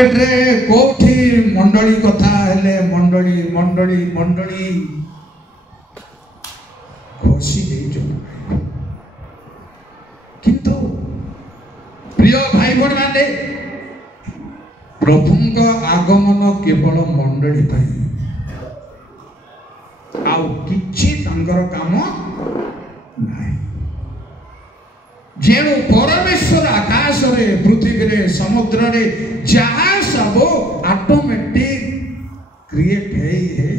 Market रे कोठी मंडली कथा हेले मंडली मंडली मंडली घोषी किंतु प्रिय भाई बहन माने प्रभुंक आगमन केवल मंडली आउ किछि तांकर काम नाही। जेणु परमेश्वर आकाश रे पृथ्वी रे समुद्र रे जहाँ सब ऑटोमेटिक क्रिएट है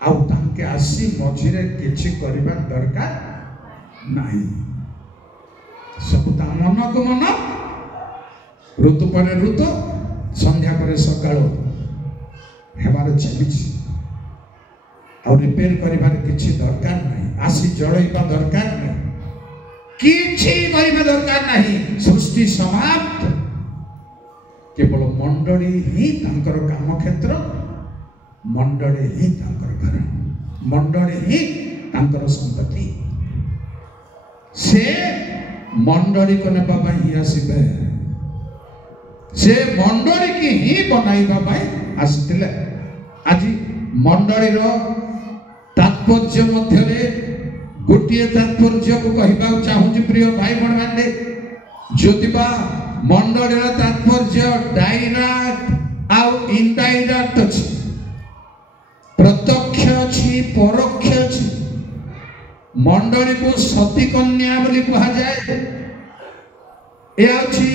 आउ तांके आसी मझिरे किछि करबा दरकार नाही। सब ता मन को मन ऋतु पर ऋतु संध्या पर सकाळ हेबार चलिछि और रिपेयर करिबार किछि दरकार नाही। आसी जळैबा दरकार नाही, किछि करिबा दरकार नाही। सृष्टि समाप्त, केवल मंडली ही तांकर काम क्षेत्र, मंडली ही तांकर घर, मंडली ही तांकर संपत्ति। से मंडली को नेबा ही आसीबे, से मंडली की ही बनाइबा आसथिले। आज मंडली रो तात्पर्य मध्य गोटे तात्पर्य को कहबा चाहूँ प्रिय भाई बहन माने, जोतिबा मंडली रो तात्पर्य डायरेक्ट आउ इनडायरेक्ट अछि, प्रत्यक्ष अछि परोक्ष अछि। मंडली को सती कन्या बोली कहा जाए, ए अछि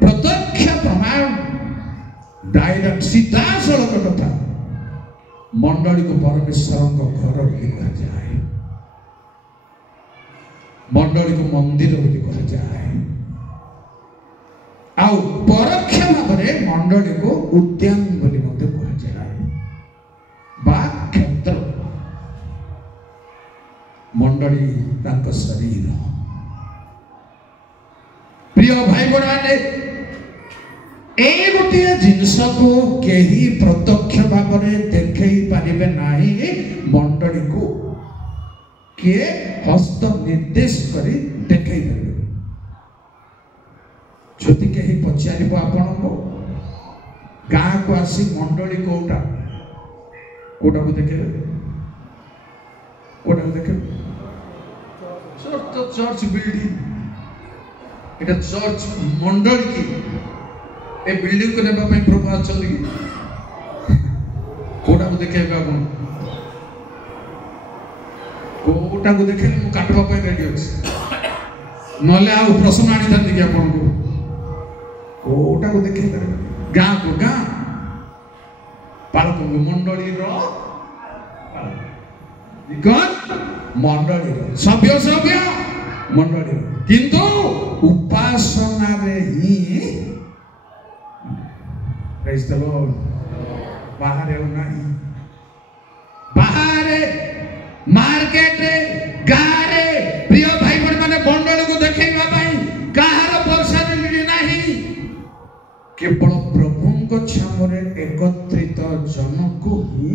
प्रत्यक्ष प्रमाण, डायरेक्ट सीधा सड़क कथा। मंडली को परमेश्वर घर बोली कहा जाए, मंडली को मंदिर बोली कहा जाए, आउ परोक्ष भाव में मंडली को उद्यान बोली मते कहा जाए बा क्षेत्र। मंडली तांको शरीर। प्रिय भाई बहन, ए गोटे जिनस को केही प्रत्यक्ष भाव में देखई पारिबे नाही। मंडली को के हस्त निर्देश करी देखई पारिबे। जदि केही पचारिबो आपण को गाँ को आसी मंडली कोटा कोटा को देखेबे, कोटा को देखेबे चर्च बिल्डिंग, एटा चर्च मंडली की ए बिल्डिंग को नेबा पई प्रभु आछन कि कोटा को देखेबे। आपण कोटा को देखेले मु काटबा पई रेडी अछि, नले आ प्रश्न आनी थांती कि आपण को कोटा को देखेले गाँ को गाँ पालक मंडली रो गण मंडली रो सभ्य सभ्य मंडली रो, किंतु उपासना रे ही प्रेज द लॉर्ड बाहर नहीं, बाहर मार्केट रे गाँ रे प्रिय भाई बहन माने मंडली को देखैबा पई काहार वर्षा मिली नाही। केवल प्रभुंक छामरे एकत्रित जन को ही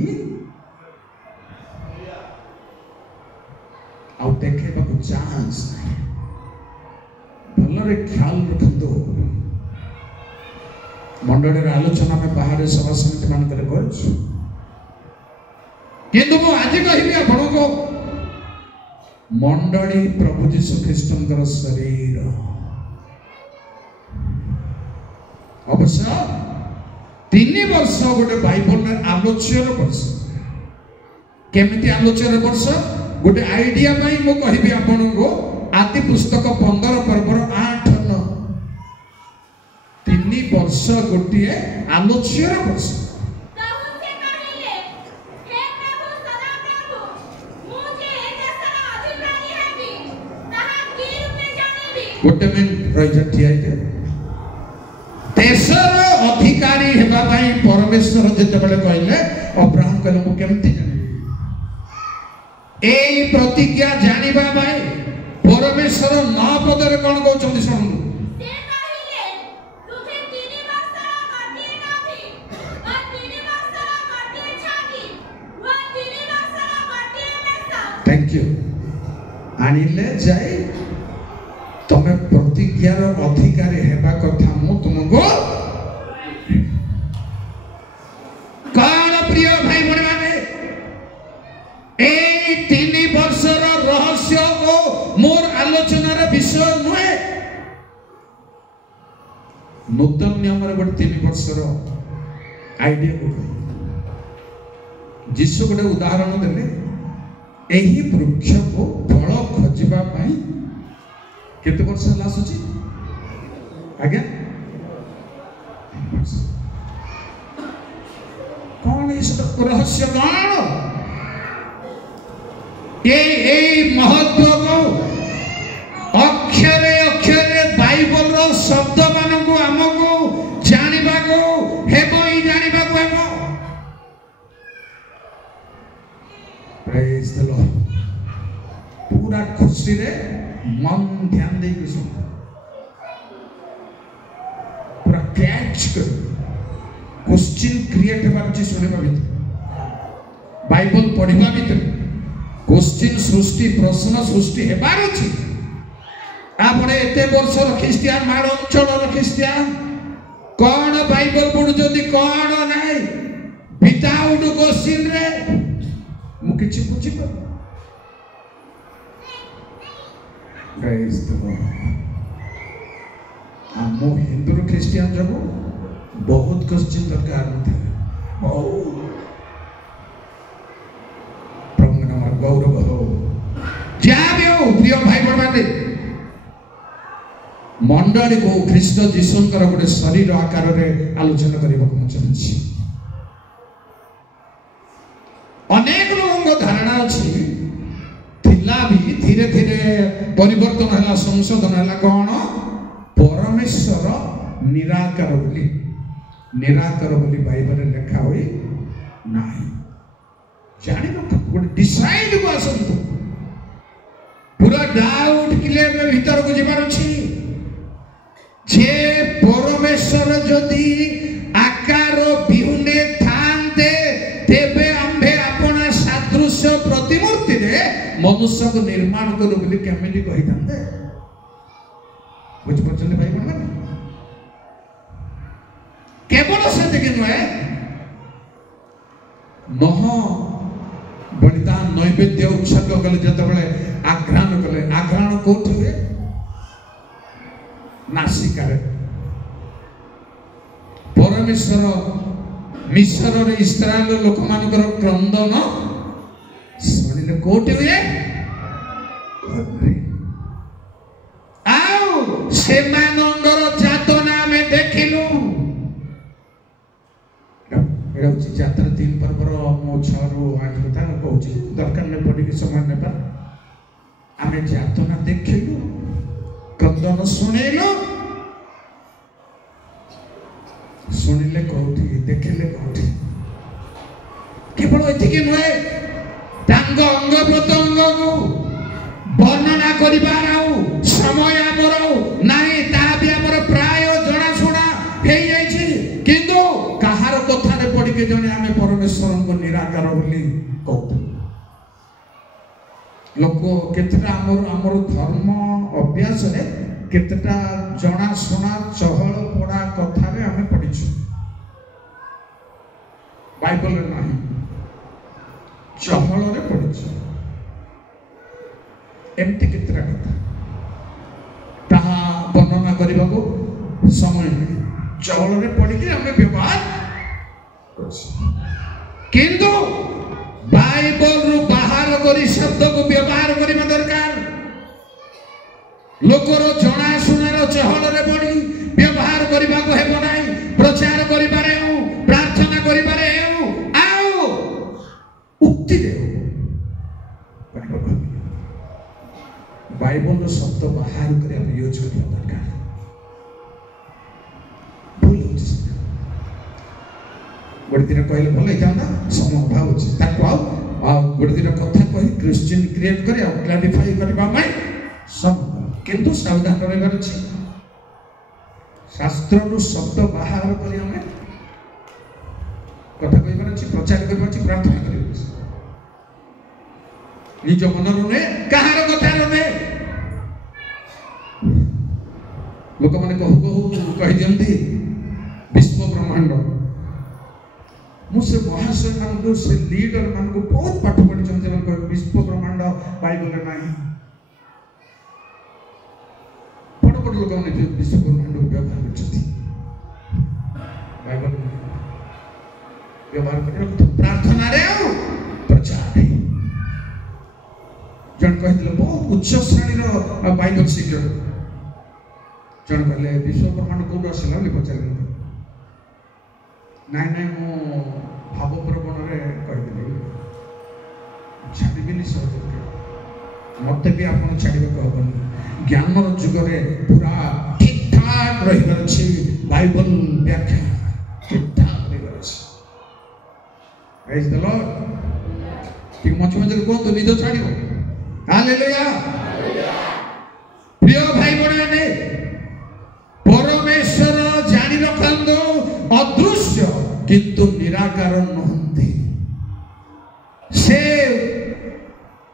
आउ देखैबा को चांस नहीं। भलरे ख्याल रखंदो। मंडली आलोचना में बाहर सभा समिति मान कर किंतु मु आज कहबी आपण को मंडली प्रभु यीशु ख्रीष्टनकर शरीर। अवश्य 3 वर्ष गोटे बाइबल में आलोचना वर्ष, केमिति आलोचना वर्ष गोटे आइडिया पाई मु कहबी आपण को आदि पुस्तक 15 पर्वर 8-9 3 वर्ष गोटे आलोचना वर्ष। गोटे मिनट रही ठिया देशर अधिकारी हेबा पई परमेश्वर जेतेबेले कहले अब्राहम कहले मु केमति जानि एई प्रतिज्ञा जानिबा पई परमेश्वर 9 पदरे कोन कहउछन्ती सुननु। से कहिले तुझे 3 वर्ष गटिए नाथी और 3 वर्ष गटिए छागी वो 3 वर्ष गटिए मेसा। Thank you. आनिले जाई तमे प्रतिज्ञार अधिकारी हेबा कथा मु तुमको कौन प्रिय भाई बहन माने ए 3 वर्षर रहस्य ओ मोर आलोचनार विषय नुहे नूतन नियम गोटे 3 वर्षर आइडिया को जीशु गोटे उदाहरण देले एही वृक्ष को फल खोजिबा पाई केते वर्ष लासुची आज्ञा कौन इस रहस्य कौन ए महत्व को अक्षरे अक्षरे बाइबल रो शब्द मान को हमको जानिबा को हेबो ही जानिबा को हेबो प्रेज द लॉर्ड पूरा खुशी रे मन ध्यान दे के सुन पूरा कैच कर क्वेश्चन क्रिएट हेबार छी सुनेबा भीतर बाइबल पढ़िबा भीतर क्वेश्चन सृष्टि प्रश्न सृष्टि हेबार अछि आपने एते वर्षर ख्रिस्टियान मार अंचलर ख्रिस्टियान कौन बाइबल पढ़ुचंदी कौन नाही विदाउट क्वेश्चन रे मु किछि बुझि पर प्रेज द लॉर्ड हमो हिंदू ख्रिस्टियान जगो बहुत क्वेश्चन दरकार नथा प्रभु नाम गौरव हो जाबे हो प्रिय भाई बहन माने मंडली को कृष्ण जीशुंकर गोटे शरीर आकार में आलोचना करने को चाहूँगी अनेक लोगों धारणा अच्छी थिला भी धीरे धीरे परिवर्तन है संशोधन है कौन परमेश्वर निराकार बोली बाइबल लिखा हुई नहीं जानी गोटे डिसाइड को आसतु पूरा डाउट क्लियर में भीतर को जीवार अच्छी जे परमेश्वर जदि आकार बिहुने थांते तेबे आम्भे अपना सादृश्य प्रतिमूर्ति रे मनुष्य को निर्माण करू बोली केमिति कहि थांते बुझ पछले भाई बहन केवल से के नय नह बलिदान नैवेद्य उत्सर्ग कले जतबेले आघ्राण कोठी हुए नासिकारे परमेश्वर मिश्र रे इस्राएल लोक मानकर क्रंदन सुनिले कोठी हुए आउ सेमानंदर जातना में देखिलु एडा उची यात्रा 3 पर्वर मो 6 रु 8 कथा कहूची दरकार ने पड़ी के समय ने पर आमे जातना देखिलु क्रंदन शुणिले कौटी देखिले कौटी केवल एतिके नुहे तांग अंग प्रत्यंग को वर्णना करिबार समय आमर नाही ता भी आमर प्राय जणा सुना हे जाइछि किंतु कहार कथा रे पड़ी के जने आमे परमेश्वर को निराकार बोली कहू लोक केतटा आमर धर्म अभ्यास रे केतटा जणा सुना चहल पड़ा कथा रे आमे पढिछु बाइबल रे नाही चहल रे पढिछु एमती केतटा कथा ताहा वर्णना करबा को समय नहीं चहल रे पढि के आमे व्यवहार करछु किंतु बाइबल रु बाहर करी शब्द को व्यवहार करिबा दरकार लोकर जणा सुनार चहल रे पड़ी व्यवहार करबा को हेबो नाही प्रचार करिबारे हो प्रार्थना करिबारे हो आओ उक्ति दे बाइबल रो शब्द बाहर करे हम यूज करबा दरकार भूल होछि गोटे दिन कहले भल होता समय अभाव अच्छे ताको आ गोटे दिन कथा कही क्रिश्चियन क्रिएट करे आ क्लारिफाई करबा सब किंतु सावधान रहबार अछि शास्त्र रो शब्द बाहर करी हमें कथा कहबार अछि प्रचार करबार अछि प्रार्थना करबार अछि निज मन रे कहार कथा रे लोक माने कहू कहू कहि दियंती मुझे महाशय मान से लीडर मान को बहुत पाठ पढ़ी विश्व ब्रह्मांड बाइबल नहीं बड़ बड़ लोग विश्व ब्रह्मांड को व्यवहार कर बाइबल व्यवहार कर प्रार्थना रे प्रचार जन कहते बहुत उच्च श्रेणी बाइबल शिक्षक जन कहले विश्व ब्रह्मांड कौट आसला पचार नाई नाई मु भाव प्रवण कहीदेली छाड़बी सहज मत भी आप छाड़ा हेनी ज्ञान जुगरे पूरा ठीक ठाक रही बाइबल व्याख्या ठीक ठाक रही कि मझे मझे कहतु निज छाड़ हालेलुया प्रिय भाई बड़े परमेश्वर जानी रखंदो अदृश्य किंतु निराकार नहंती से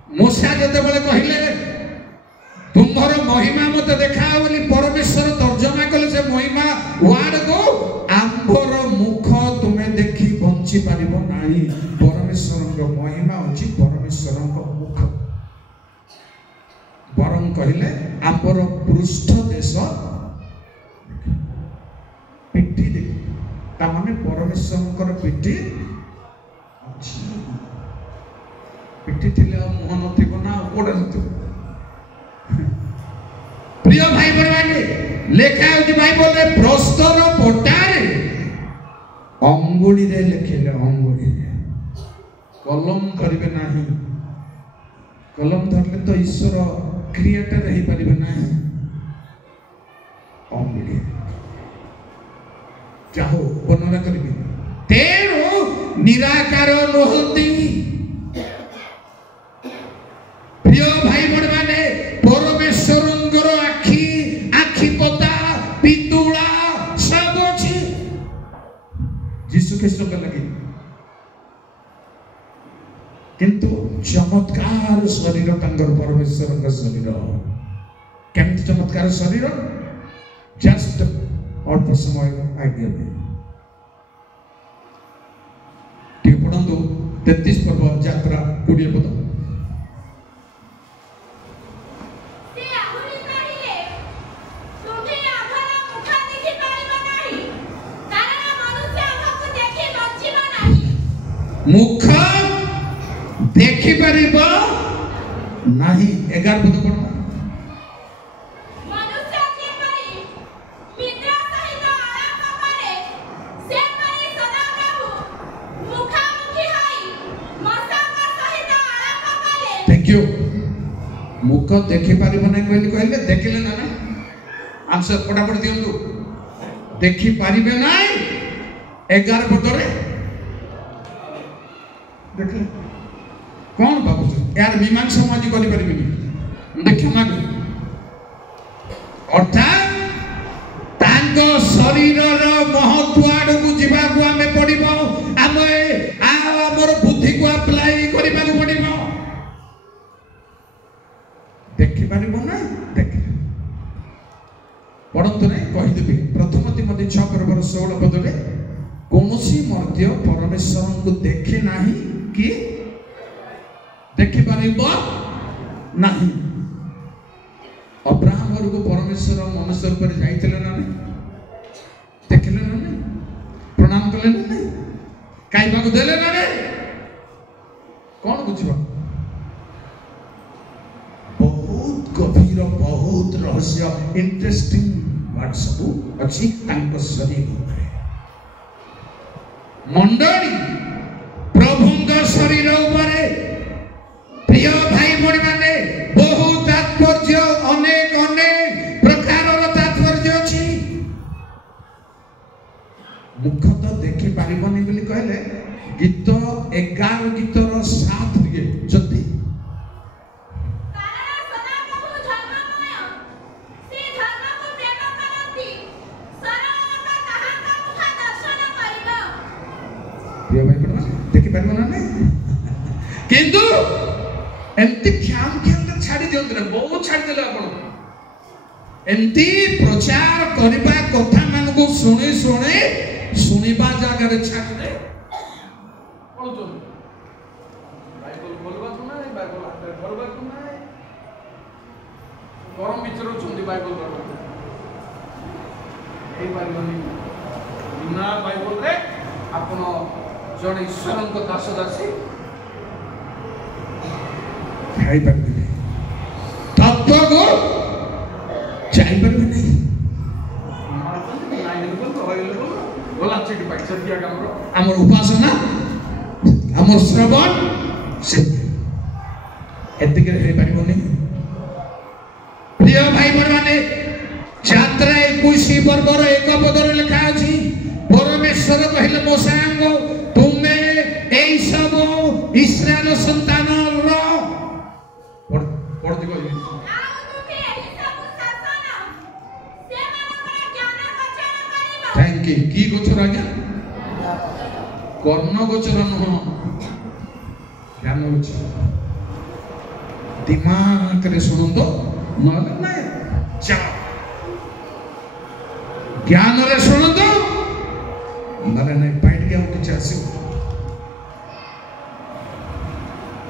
मूसा जते बेले कहिले तुम्हार महिमा मते देखा बोली परमेश्वर तर्जमा कले से महिमा वर्ड को आंभर मुख तुमे देखि बंची पारिबो नाही परमेश्वर महिमा अछि परमेश्वर मुख बरं कहिले आंबर पृष्ठ देश पिठी देख ता माने परमेश्वर पिठी पिठी थिले मुह नथिबो ना ओडा नथिबो प्रिय भाई बहन लेखा होची बाइबल रे प्रस्तर पटारे अंगुली रे लिखिले अंगुली कलम करिवे नाही कलम धरले तो ईश्वर क्रिएटर ही परिबे नाही अंगुली चाहो वर्णना करिबे तेणु निराकार नहंती प्रिय भाई बड़ माने परमेश्वरंकर आखि आखि पता पितुला सब अछि यीशु ख्रीष्ट के लगे किंतु चमत्कार शरीर तंगर परमेश्वर का शरीर केमति चमत्कार शरीर जस्ट अल्प समय आज्ञा में ठीक पढ़ंतु 33 पर्व यात्रा 20 पद मुख देखि परिबो नाही 11 पद पढ़ना मनुष्य के परि मित्र सहित आलाप करे से परि सदा प्रभु मुखामुखी होई मसाका सहित आलाप करे थैंक यू मुख देखि परिबो नाही कहले देखिले ना ना आंसर फटाफट दियंतु देखि परिबे नाही 11 पद रे देखले कौन बाबू यार मीमांसा माजी करि परिबिनी देखि मागे अर्थात तांको शरीरर महत्व आडकु जीवाकु आमे पडिबो आमे हमर बुद्धि को अप्लाई करिबाकु पडिबो देखि परिबो ना देखि पढंतु नै कहि देबी प्रथम तिमोथी 6 पर्व 16 पद रे कोनोसी मर्त्य परमेश्वर को देखि नाही कि देखि परिबो नाही अब्राहम को परमेश्वर मनुष्य रूप में जाइतिले ना देखिले ना प्रणाम कले ना खाइबा को देले ना कौन बुझिबा बहुत गभीर बहुत रहस्य इंटरेस्टिंग बात सब अछि तांको शरीर मंडली प्रभुंग शरीर उपरे प्रिय भाई बड़ी माने बहुत तात्पर्य अनेक अनेक प्रकार तात्पर्य अछि मुख तो देखि पारिबनी बोली कहले गीत 11 गीतर 7 दिए जति कारण सदा प्रभु धर्ममय से धर्म को प्रेम करती सरल का कहा का मुख दर्शन करिबो प्रिय भाई बड़ी देखि पारिबो ना किंतु एमती ख्याम ख्याम छाड़ी दियंतु बहुत छाड़ी देले आपण एमती प्रचार करबा कथा मान को सुने सुने सुनिबा जागा रे छाड़ दे परम विचरुछन्ति बाइबल ए बाइबल बिना बाइबल रे आपण जण ईश्वरଙ୍କ दास दासी खाई पारबे तत्व को जाई पारबे नहीं आमर उपासना आमर श्रवण से एतिक रे पारिबोनी प्रिय भाई माने यात्रा 21 पर्वर एक पदर लिखा अछि परमेश्वर कहले मोसेको तुमे एई सब इस्राएल संतान रो पढ़ती कहले थैंक यू की गोचर आज्ञा कर्ण गोचर न ज्ञान गोचर दिमाग रे सुनो तो न ना जा ज्ञान रे सुनो तो नले नहीं पाइट गया उठ चासी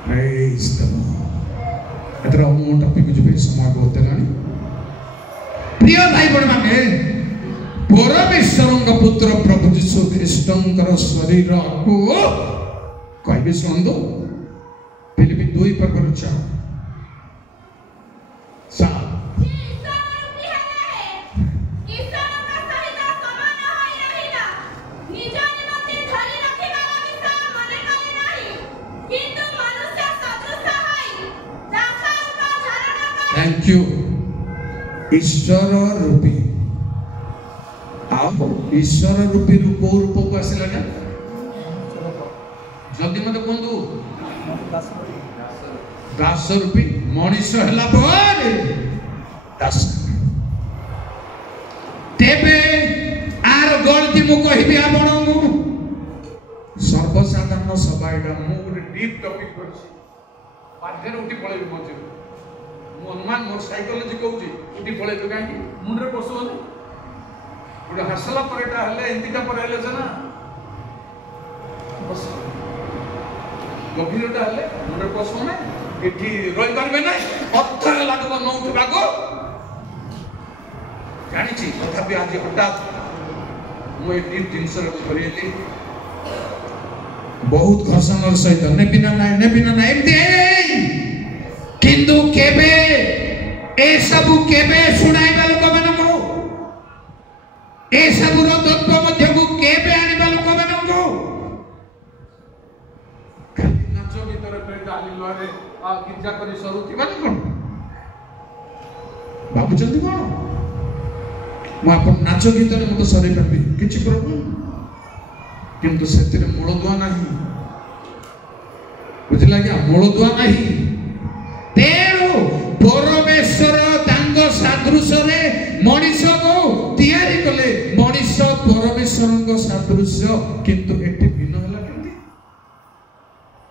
प्रेज द लॉर्ड एतरा हम टॉपिक जो भी समाग होते गानी प्रिय भाई बड़ माने परमेश्वरଙ୍କ पुत्र प्रभु यीशु ख्रीष्टଙ୍କର शरीर को कहबे सुनदो फिलिपी 2 पर्वर 4 थैंक यू ईश्वर रूपी आप ईश्वर रूपी रूप को आसिला क्या जल्दी मत कहंदु दास रूपी मनीष हला पर दास तेबे आर गलती मु कहिबी आपनकु सर्वसाधारण सभाटा मु गुटे डीप टॉपिक करछि पाठे उठी पळेबी मजे मु अनुमान मोर साइकोलॉजी कहउछि उठी पळेबी काहे मुंडरे बसोनी गुटे हसला परेटा हले एंतिका पर हले जना बस गभीरटा हले मुंडरे बसोने एठी रहि पारबे नै पत्थर लागबो न उठबाको जानिछि तथापि आज हठात मु ए 300 धरियली बहुत घर्षण सहित नेबिना ना एमती किंतु केबे ए सब केबे सुनाइबा लोक मानको ए सब रो तत्व मध्य को केबे आनिबा लोक मानको खाली नाचो भीतर पे डाली लरे आ गिरजा करी सरुथि माने कोन बाबू जल्दी कोन मु अपन नाचो भीतर मु तो सरे पाबी किछि प्रॉब्लम किंतु सेतिरे मूलदुआ नाही बुझला क्या मूलदुआ नाही तेरो परमेश्वर तांग सादृश रे मनीष को तयारी कले मनीष परमेश्वर को सादृश किंतु एठी भिन्न हला केमती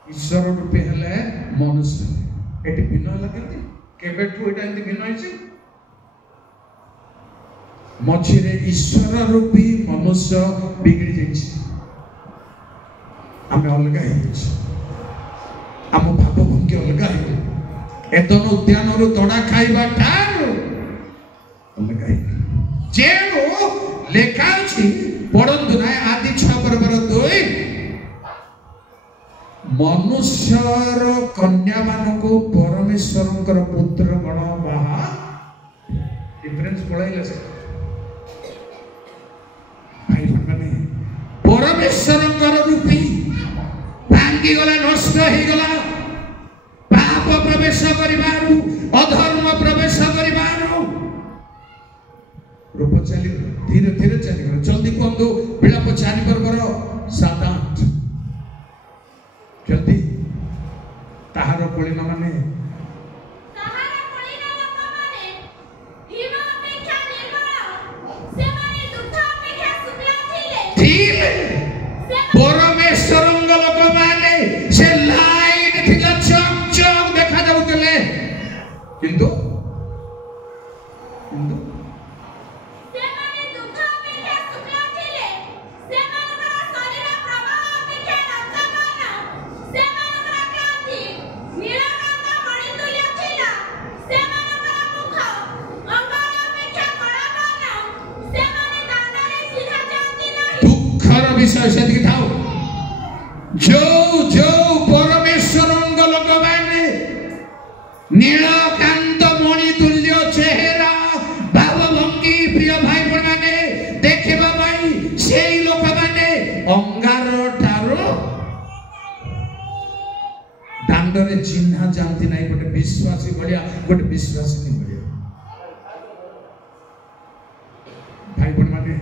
ईश्वर रूपे हले मनुष्य एठी भिन्न हला केमती केबेठू एटा एंती भिन्न होइछि मझिरे ईश्वर रूपी मनुष्य बिगड़ी जाइछि आमे अलगा हेछि आम भाव भंगी अलगा हे एतन उद्यान रु तड़ा खाइबा ठार अलगा हे जेरो लेखा अछि पढ़ंतु ना आदि 6 पर्वर 2 मनुष्यर कन्या मानको परमेश्वरंकर पुत्र गण बाहा डिफरेंस पढाइले से भाई माने परमेश्वरंकर रूपी भांगी गला नष्ट हे गला पाप प्रवेश करिबारु अधर्म प्रवेश करिबारु रूप चली धीरे धीरे चली जल्दी कहंदो विलाप 4 पर्वर 7-8 जल्दी ताहार कोलिन माने परमेश्वर लोक माने से लाइट थिला चक चक देखा जाउतले किंतु से माने दुख अपेक्षा सुख थिले से मानकर विषय से थाओ जो जो परमेश्वर लोक मैंने नीलकांत मणि तुल्य चेहरा भावभंगी प्रिय भाई मैंने देखा से लोक मैंने अंगार ठारो दांडरे चिन्ह जानती नहीं गोटे विश्वासी भाया गोटे विश्वासी भाया भाई बहन माने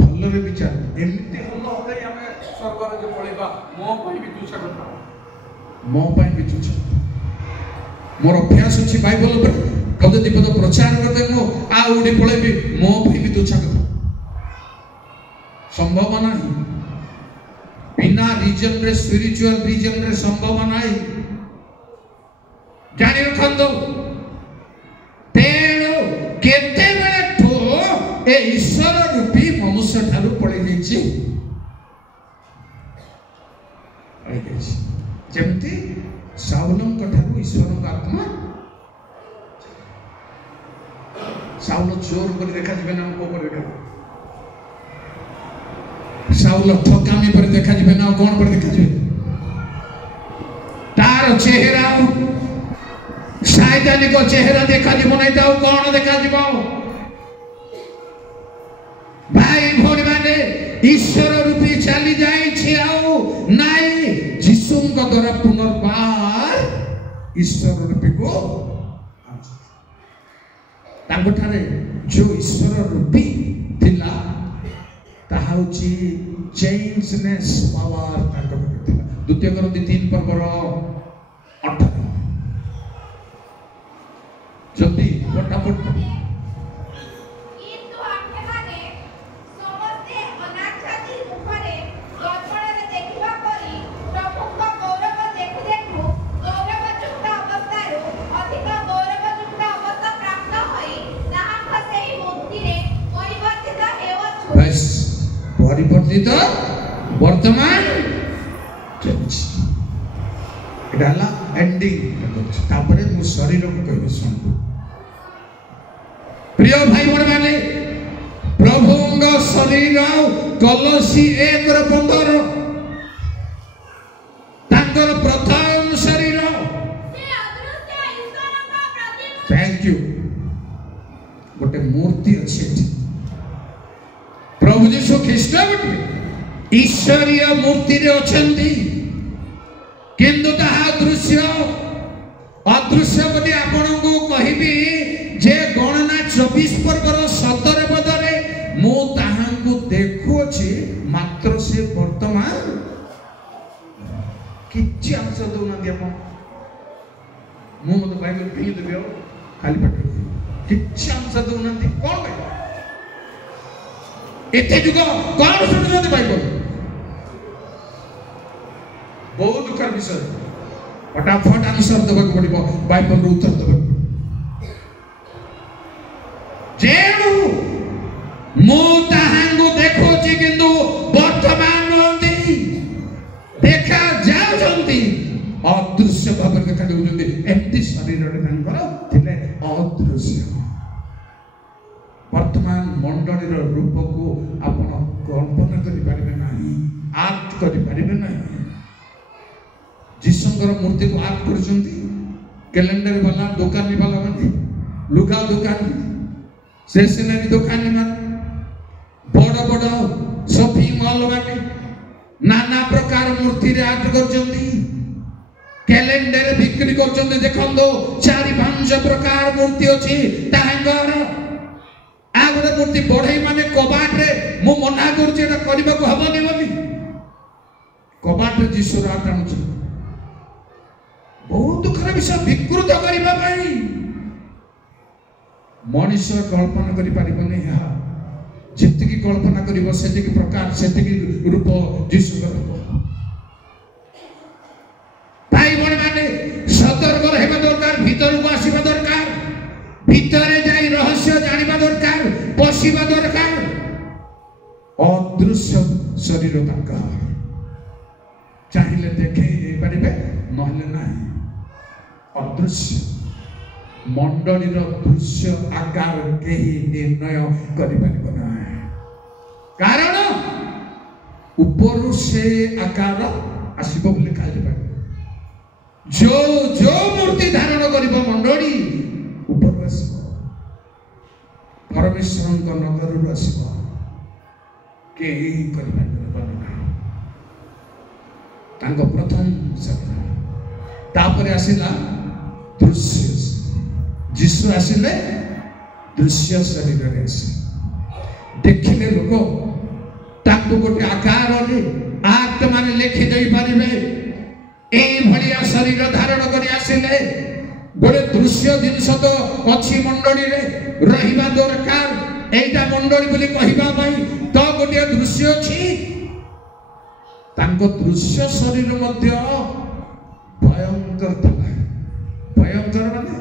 भलरे विचार एमती हल्ला होले हमें स्वर्ग रे पळेबा मो पई भी तुच्छ करता मो पई भी तुच्छ मोर अभ्यास अछि बाइबल पर पद दीपद प्रचार करते मो आ उडी पळेबी मो पई भी तुच्छ करता संभव नाही बिना रीजन रे स्पिरिचुअल रीजन रे संभव नाही जानि रखंदो तेणु केते बेले ठो ए ईश्वर रूपी मनुष्य ठारू पळै जाईछि जेमती साउलंक ठारू ईश्वर आत्मा साउल चोर पर देखा जिबे ना को पर देखा साउल ठकामी पर देखा जिबे ना कोन पर देखा जिबे तार चेहरा शैतानी को चेहरा देखा जिबो नै ताऊ कोन देखा जिबो भाई भोर माने ईश्वर रूपी चली जाई छियाओ नाही जिसुंक द्वारा पुनर्बार ईश्वर रूपी को तांको ठारे जो ईश्वर रूपी थिला ताहा होची चेंजनेस पावर तांको थिला द्वितीय करंती 3 पर्वर 18 जल्दी फटाफट परिवर्तित वर्तमान चलछि एंडिंग तापरे मु शरीर को कहबे सुन प्रिय भाई बहन माने प्रभुंग शरीर कलसी 1:15 तांकर प्रथम शरीर थैंक यू गोटे मूर्ति अछि प्रभु यीशु ख्रीष्ट गोटे ईश्वरीय मूर्ति रे अछंती किंतु ताहा दृश्य अदृश्य बोली आपन को कहिबी जे गणना 24 पर्वर 17 पदरे मु ताहा को देखु अछि मात्र से वर्तमान किछि अंश दउ न दिया मु मत बाइबल पढि देबियो खाली पढ किछि अंश दउ न दि कोन भाई एते जुग कौन सुनुଛନ୍ତି बाइबल बहुत दुखर विषय फटाफट आंसर देबक पड़िबो बाइबल रो उत्तर देबक जेनु मु ताहांगु देखो छी किंतु वर्तमान नंदी देखा जाउछंती अदृश्य भाବରେ देखा जाउछंती एम्ति शरीर रे तांकर थिले अदृश्य वर्तमान मंडलीर रूप को आपण कल्पना करि पारिबे नाही आर्ट करि पारिबे नाही जिसंकर मूर्ति को आर्ट करछंती कैलेंडर वाला दुकानी वाला माने लुगा दुकान स्टेशनरी दुकानी माने बड़ बड़ शॉपिंग मॉल माने नाना प्रकार मूर्ति रे आर्ट करछंती कैलेंडर बिक्री करछंती देखंदो 4-5 प्रकार मूर्ति अछि तांगर आगरे मूर्ति बढ़ई माने कबाट रे मु मना करछि एटा करबा को हबनी बोली कबाट रे जीशु रात आनुछ बहुत दुखर विषय विकृत करबा पई मनुष्य कल्पना करि पारिबनी हा जेति की कल्पना करिवो सेति की प्रकार सेति की रूप जीशु का रूप भाई बण माने सतर्क रहबा दरकार भीतर को आसीबा दरकार भीतरे जाई रहस्य जानिबा दरकार पसिबा दरकार अदृश्य शरीर तांका चाहिए देखे पारिबे नहले नाही अदृश्य मंडलीर दृश्य आकार केही निर्णय करि पारिबो नाही कारण ଉପରୁ ସେ ଆକାର ଆସିବ ବୋଲି କାଲି ପାଇବ। ଯୋଉ ମୂର୍ତ୍ତି ଧାରଣ କରିବ ମଣ୍ଡଳୀ ଉପରୁ ଆସିବ, ପରମେଶ୍ୱରଙ୍କ ନଗରରୁ ଆସିବ, କେହି କରିପାରିବେ ବର୍ଣ୍ଣନା। ତାଙ୍କ ପ୍ରଥମ ଶରୀର, ତାପରେ ଆସିଲା ଦୃଶ୍ୟ। ଯୀଶୁ ଆସିଲେ ଦୃଶ୍ୟ ଶରୀରରେ ଆସିଲେ, ଦେଖିଲେ ଲୋକ ତାକୁ ଗୋଟେ ଆକାରରେ ଆକ୍ଟ ମାନେ ଲେଖି ଦେଇପାରିବେ। এইভଳିଆ ଶରୀର ଧାରଣ କରି ଆସିଲେ। ଗୋଟେ ଦୃଶ୍ୟ ଜିନିଷ ତ ଅଛି ମଣ୍ଡଳୀରେ ରହିବା ଦରକାର। এইটা ମଣ୍ଡଳୀ ବୋଲି କହିବା ପାଇଁ ତ ଗୋଟିଏ ଦୃଶ୍ୟ ଅଛି। ତାଙ୍କ ଦୃଶ୍ୟ ଶରୀର ମଧ୍ୟ ଭୟଙ୍କର ଥିଲା। ଭୟଙ୍କର ମାନେ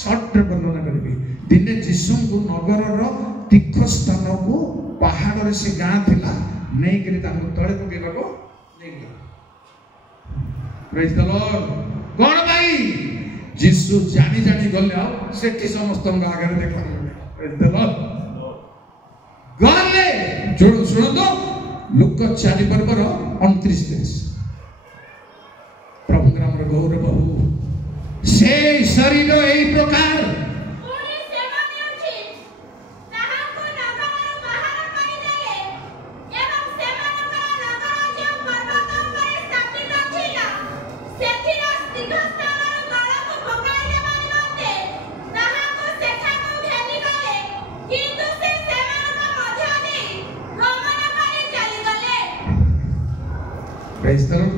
ସର୍ଟରେ ବର୍ଣ୍ଣନା କରିବି। ଦିନେ ଯୀଶୁଙ୍କୁ ନଗରର ତୀର୍ଥ ସ୍ଥାନକୁ ପାହାଡ଼ରେ ସେ ଗାଁ ଥିଲା ନେଇକରି ତାଙ୍କୁ ତଳେ ପକେଇବାକୁ ନେଇଗଲା। ପ୍ରେଜ୍ ଦ ଲର୍ଡ। କଣ ପାଇଁ? ଯୀଶୁ ଜାଣି ଗଲେ ଆଉ ସେଠି ସମସ୍ତଙ୍କ ଆଗରେ ଦେଖାଗଲେ। ପ୍ରେଜ୍ ଦ ଲର୍ଡ। ଗଲେ ଶୁଣନ୍ତୁ ଲୁକ 4 ପର୍ବର 29। ପ୍ରଭୁଙ୍କର ଆମର ଗୌରବ ବହୁ। ସେ ଶରୀର এই ପ୍ରକାର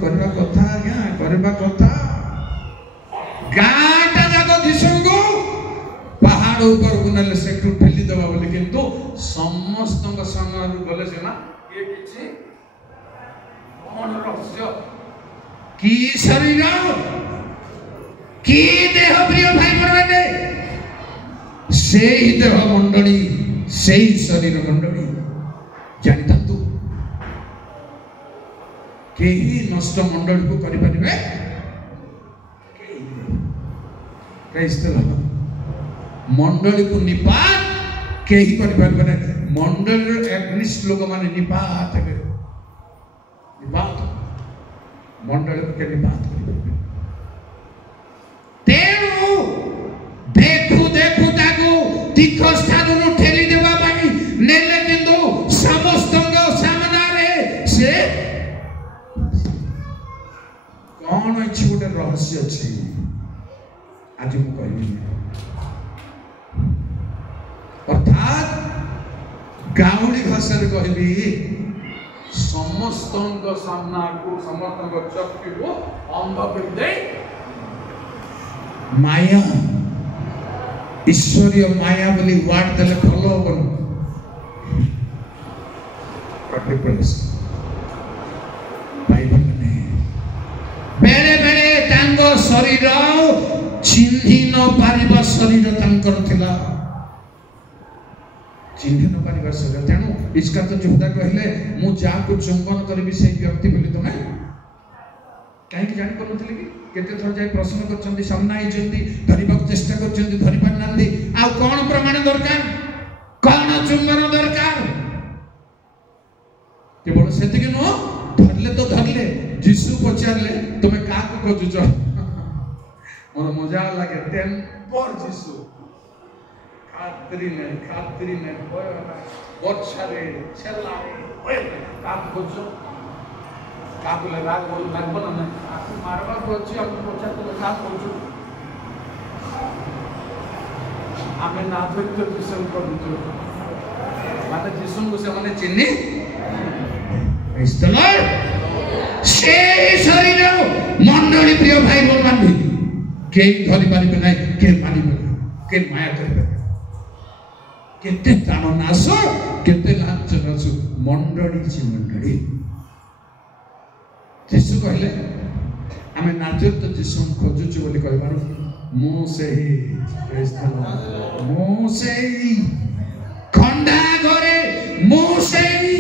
କରିବା କଥା। ଆଜ୍ଞା କରିବା କଥା। ଗାଁଟା ଯାକ ଯୀଶୁଙ୍କୁ ପାହାଡ଼ ଉପରକୁ ନେଲେ ସେଠୁ ଠେଲିଦେବା ବୋଲି, କିନ୍ତୁ ସମସ୍ତଙ୍କ ସାମ୍ନାରୁ ଗଲେ ସିନା ଇଏ କିଛି କଣ ରହସ୍ୟ, କି ଶରୀର, କି ଦେହ। ପ୍ରିୟ ଭାଇ ମାନେ ସେଇ ଦେହ ମଣ୍ଡଳୀ, ସେଇ ଶରୀର ମଣ୍ଡଳୀ ଜାଣିଥାନ୍ତୁ କେହି ନଷ୍ଟ ମଣ୍ଡଳୀକୁ କରିପାରିବେ। ମଣ୍ଡଳୀକୁ ନିପାତ କେହି କରିପାରିବେ ନାହିଁ। ମଣ୍ଡଳୀର ଏଗ୍ନିଷ୍ଟ ଲୋକମାନେ ନିପାତ ହେବେ। ନିପାତ ମଣ୍ଡଳୀକୁ କେହି ନିପାତ କରିପାରିବେ। ତେଣୁ ଦେଖୁ ତାକୁ ତୀର୍ଥ ସ୍ଥାନରୁ ଠେଲି ଦେବା ପାଇଁ ନେଲେ, କିନ୍ତୁ ସମସ୍ତଙ୍କ ସାମ୍ନାରେ ସେ କଣ ଅଛି ଗୋଟେ ରହସ୍ୟ ଅଛି। ଆଜି ମୁଁ କହିବି, ଅର୍ଥାତ୍ ଗାଉଁଲି ଭାଷାରେ କହିବି, ସମସ୍ତଙ୍କ ସାମ୍ନାକୁ ସମସ୍ତଙ୍କ ଚକ୍ଷୁକୁ ଅନ୍ଧ କରିଦେଇ ମାୟା, ଈଶ୍ୱରୀୟ ମାୟା ବୋଲି ୱାର୍ଡ ଦେଲେ ଭଲ ହବନି। ବେଳେ ବେଳେ ତାଙ୍କ ଶରୀର ଚିହ୍ନି ନ ପାରିବା ଶରୀର ତାଙ୍କର ଥିଲା, ଚିହ୍ନି ନ ପାରିବା ଶରୀର। ତେଣୁ ଇସ୍କାତ ଯୁହୁଦା କହିଲେ, ମୁଁ ଯାହାକୁ ଚୁମ୍ବନ କରିବି ସେଇ ବ୍ୟକ୍ତି ବୋଲି ତମେ କାହିଁକି ଜାଣିପାରୁନଥିଲେ କି? କେତେ ଥର ଯାଇ ପ୍ରଶ୍ନ କରିଛନ୍ତି, ସାମ୍ନା ହେଇଛନ୍ତି, ଧରିବାକୁ ଚେଷ୍ଟା କରିଛନ୍ତି, ଧରି ପାରିନାହାନ୍ତି। ଆଉ କଣ ପ୍ରମାଣ ଦରକାର, କଣ ଚୁମ୍ବନ ଦରକାର? କେବଳ ସେତିକି ନୁହଁ, ଧରିଲେ ତ ଧରିଲେ। ଯୀଶୁ ପଚାରିଲେ, ତୁମେ କାହାକୁ ଖୋଜୁଛ? ମୋର ମଜା ଲାଗେ। ଟେମ୍ପର ଯୀଶୁ, ଖାତିରି ନାହିଁ, ଭୟ ନାହିଁ, ବର୍ଷାରେ ଛେଲାରେ ଭୟ ନାହିଁ। କାହାକୁ ଖୋଜୁଛ? କାହାକୁ ରାଗ ଲାଗବ ନା ନାହିଁ? ଆକୁ ମାରବାକୁ ଅଛି, ଆମକୁ ପଚାରୁଥିଲେ କାହାକୁ ଖୋଜୁ? ଆମେ ନା ଧରିତ ଯୀଶୁଙ୍କୁ ଖୋଜୁଛୁ। ମାନେ ଯୀଶୁଙ୍କୁ ସେମାନେ ଚିହ୍ନି সেই শরীর মন্ডলী। প্রিয় ভাই বোন, কেউ ধরি পারিবে না, কে মারিবে না, কে মায়া করবে। কেতে প্রাণ নাশ, কেতে লাঞ্চ নাশ, মন্ডলী মন্ডলী। ଯୀଶୁ କହିଲେ, ଆମେ ନାଜରେଥ ଯୀଶୁଙ୍କୁ ଖୋଜୁଛୁ ବୋଲି କହିବାରୁ ମୁଁ ସେଇ ଖଣ୍ଡା ଘରେ, ମୁଁ ସେଇ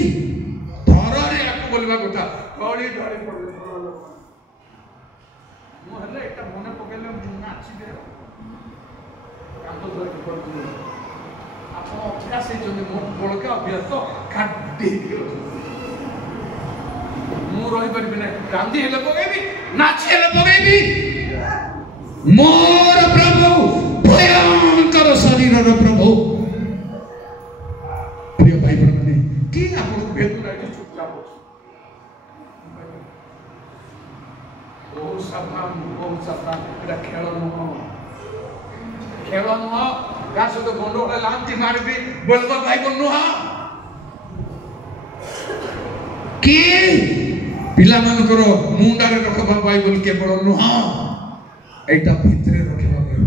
ଧରରେ ଆକୁ ବୋଲିବା କଥା। ଗଳି ଢଳି ପଡିଲେ ମୁଁ ହେଲେ ଏଟା ମନେ ପକେଇଲେ ମୁଁ ନାଚିବେ। କାନ୍ଦ ଧରିକି ପଡୁଛି। ଆପଣ ଅଭ୍ୟାସ ହେଇଛନ୍ତି, ମୋ ବଳକା ଅଭ୍ୟାସ କାଟି ମୁଁ ରହିପାରିବି ନାହିଁ କାନ୍ଦି ହେଲେ ପକେଇବି ନାଚି ହେଲେ ପକେଇବି ମୋର ପ୍ରଭୁ ଭୟଙ୍କର ଶରୀରର ପ୍ରଭୁ। ପ୍ରିୟ ଭାଇ ମାନେ କି ଆପଣଙ୍କୁ ଭେଦୁ ନାହିଁ ଚୁପଚାପ ବହୁତ ସାବଧାନ ଏଟା ଖେଳ ନୁହଁ କାହା ସହିତ ଗଣ୍ଡଗୋଳ ଲାନ୍ତି ମାରିବି ବୋଲବା ପାଇବ ନୁହଁ କି ପିଲାମାନଙ୍କର ମୁଣ୍ଡରେ ରଖିବା ବାଇବଲ କେବଳ ନୁହଁ ଏଇଟା ଭିତରେ ରଖିବା ବାଇବଲ।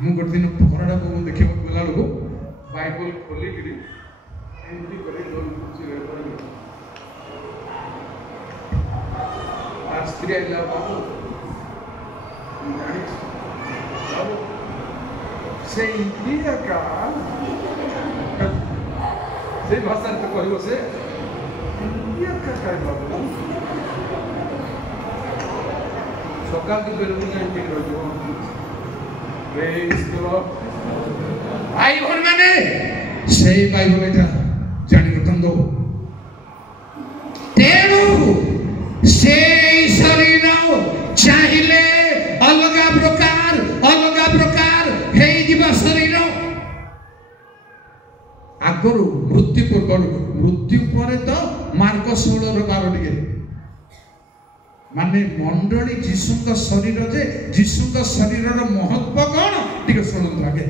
ମୁଁ ଗୋଟେ ଦିନ ଘରଟାକୁ ଦେଖିବାକୁ ଗଲା ବେଳକୁ ବାଇବଲ ଖୋଲିକିରି ଏମିତି କରି ତାର ସ୍ତ୍ରୀ ଆଇଲା ବାବୁ ଜାଣିଛି ସେ ଇକା ସେ ଭାଷାରେ ତ କହିବ ସେ ସକାଳକୁ ବେଳକୁ ଯାଇ ଠିକ ରହିବ। ଭାଇ ଭଉଣୀ ମାନେ ସେଇ ବାଇବଲ ଏଇଟା ଜାଣି ରଖନ୍ତୁ। ତେଣୁ ସେଇ ଶରୀର ଚାହିଁଲେ ଅଲଗା ପ୍ରକାର ହେଇଯିବା ଶରୀର ଆଗରୁ ମୃତ୍ୟୁ ପୂର୍ବରୁ ମୃତ୍ୟୁ ପରେ ତ ମାର୍ଗ 16:12 ଟିକେ ମାନେ ମଣ୍ଡଳୀ ଯୀଶୁଙ୍କ ଶରୀର ଯେ ଯୀଶୁଙ୍କ ଶରୀରର ମହତ୍ଵ କଣ ଟିକେ ଶୁଣନ୍ତୁ ଆଗେ।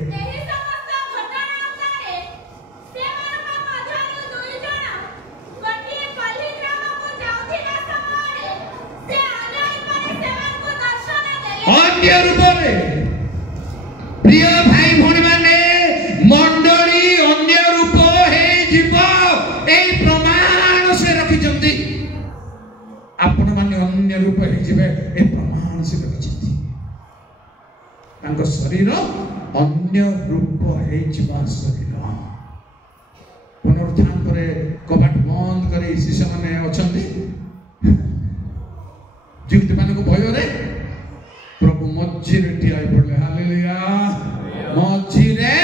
अन्य रूपरे प्रिय भाई भौणी माने मंडली अन्य रूप हे जीव ए प्रमाण से रखी जंती आपण माने अन्य रूप हे जीवे ए प्रमाण से रखी जंती तांको शरीर अन्य रूप हे जीवा शरीर पुनरुत्थान करे कबाट बंद करे शिष्य माने अछंती जीवित मानको भय रे प्रभु मझिरे ठिया पड़ले हालेलुया मझिरे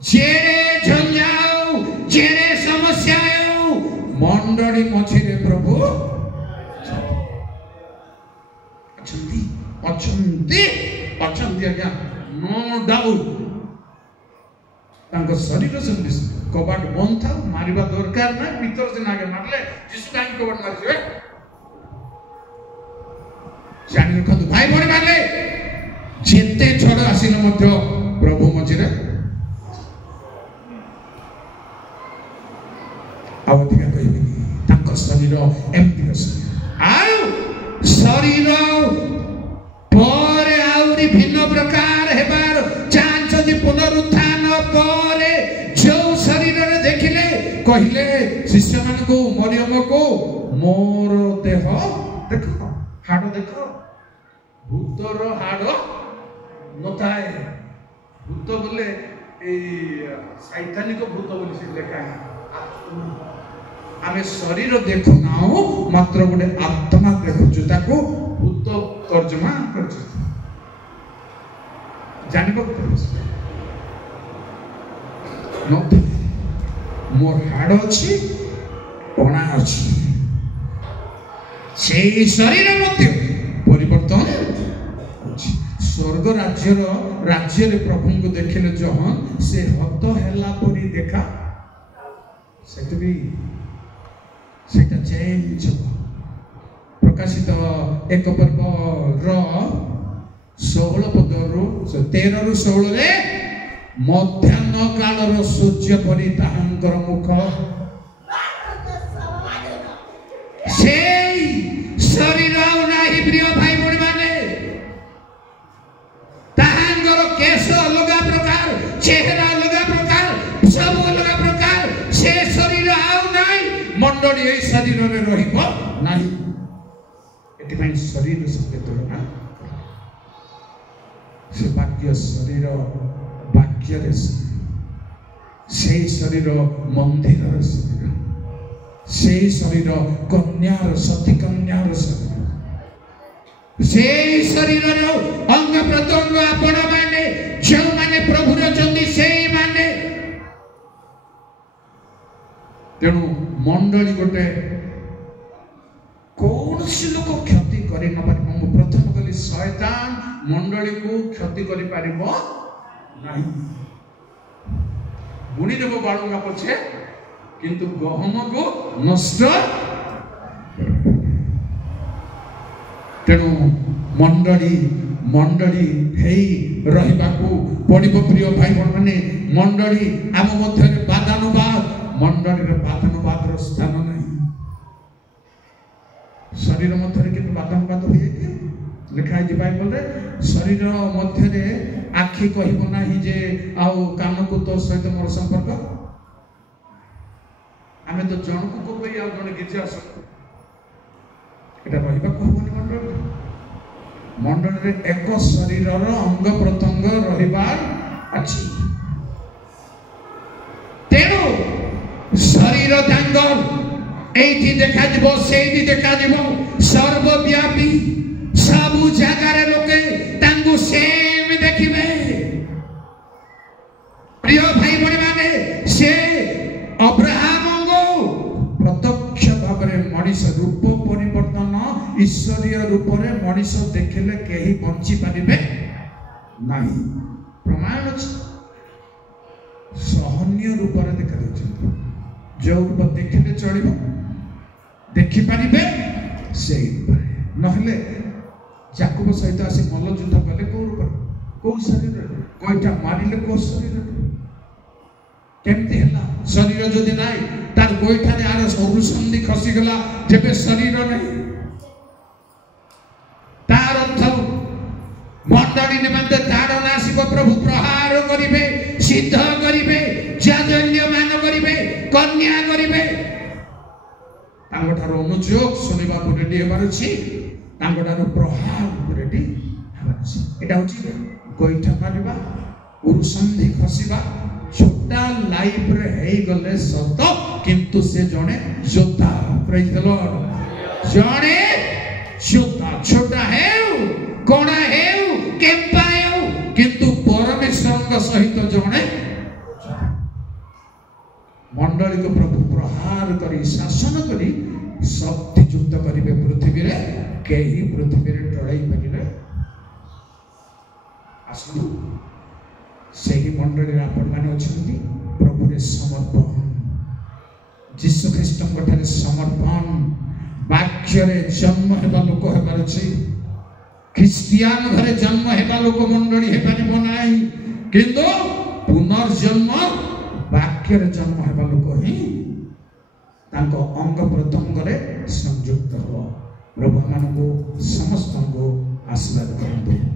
जेरे झंझाओ जेरे समस्याओ मंडली मझिरे प्रभु अछंती आज्ञा नो डाउट तांको शरीर से कबाट बंद था मारिबा दरकार ना भीतर से नागे मारले यीशु काहे कबाट मारिबे जानी रखନ୍ତୁ भाई भौणी माने जेते झड़ आसिले मध्य प्रभु मझिरे आवधिका कहबे तांको शरीर एम्प्टी आउ शरीर परे आउरी भिन्न प्रकार हेबार चांस जि पुनरुत्थान परे जो शरीर रे देखिले कहिले शिष्य मान को मरियम को मोर देह देखो हाड़ देखो भूतर हाड़ नथाए भूत बोले सैतानिक भूत बोली से लेखा है आमे शरीर देखु ना मात्र गोटे आत्मा देखु ताको भूत तर्जमा कर जानिबो मोर हाड़ अछि पणा अछि से शरीर मध्य परिवर्तन स्वर्ग राज्य प्रभु को देखिले जहन से हत हेला परी देखा सेटा चेंज प्रकाशित एक पर्व रो 16 पदरु 13 रु 16 रे मध्याह्न कालर सूर्य परी ताहांकर मुख से शरीर नाही प्रिय भाई भौणी माने ताहांगर केश अलग प्रकार चेहरा अलग प्रकार सब अलग प्रकार से शरीर आउ नाही मंडली ए शरीर रे रहिबो नाही एति भाई शरीर सते तुलना से वाक्य शरीर वाक्य रे से शरीर मंदिर रे शरीर से शरीर कन्यार सती कन्यार शरीर से शरीर अंग प्रत्यंग आपण माने जो माने प्रभु रचंदी से माने तेणु मंडली गोटे कौन सी लोक क्षति कर प्रथम कहली शैतान मंडली को क्षति कर बुणी देव बाड़ूंगा पछे किंतु गहम को नष्ट तेणु मंडली मंडली रहिबाकू पड़िबो प्रिय भाई बहन माने मंडली आम मध्य बादानुवाद मंडली बादानुवाद स्थान नहीं शरीर मध्य कि बादानुवाद हुए कि लिखा है बाइबल रे शरीर मध्य आखि कहब ना जे आउ कान को तो सहित मोर संपर्क आम तो जन को कोई आ जन गिजी आस एटा रहिबा कहबनी मंडली मंडली एक शरीर अंग प्रत्यंग रहिबार अछि तेणु शरीर तांगर एठी देखा दिबो सेठी देखा दिबो सर्वव्यापी सब जगह लोके तांगु सेम देखिबे प्रिय भाई बड़ी माने से अब्राहम को प्रत्यक्ष भाव में मनीष रूप परिवर्तन ईश्वरीय रूप में मनीष देखले केही बंची पारिबे नहीं प्रमाण अछि सहन्य रूप में देखा दउछ जो रूप देखले चलिबो देखि पारिबे से नहले जाकुब सहित आसी मल्ल युद्ध कले को शरीर कईटा मारिले को शरीर केमती है शरीर जदि नाई तार गोईठा आर अनुसंधि खसी गला जेबे शरीर नहीं तार अर्थ मंडली निमंते ताड़न आसिब प्रभु प्रहार करिबे सिद्ध करिबे जाजल्यमान करिबे कन्या करिबे तांगठार अनुयोग सुनिबा रेडी हेबार अछि तांगठार प्रहार रेडी हेबार अछि एटा होछि गोईठा मारिबा उरुसंधि खसिबा छोटा लाइफ रे हेई गले सत किंतु से जणे योद्धा प्रेज द लॉर्ड जणे योद्धा छोटा हेउ कोणा हेउ केम्पा हेउ किंतु परमेश्वर सहित जणे मंडली को प्रभु प्रहार करी शासन करी शक्ति युक्त करिवे पृथ्वी रे केही पृथ्वी रे टळाई परिले आसु सेही मंडली आपण माने अछंती प्रभु रे समर्पण यीशु ख्रीष्ट ठारे समर्पण वाक्य रे जन्म हेबा लोक हेबार अछि ख्रिस्टियान घरे जन्म हेबा लोक मंडली हेबानि नाही किंतु पुनर्जन्म वाक्य रे जन्म हेबा लोक ही तांको अंग प्रत्यंग रे संयुक्त हो प्रभु मानको समस्त को आशीर्वाद करंतु।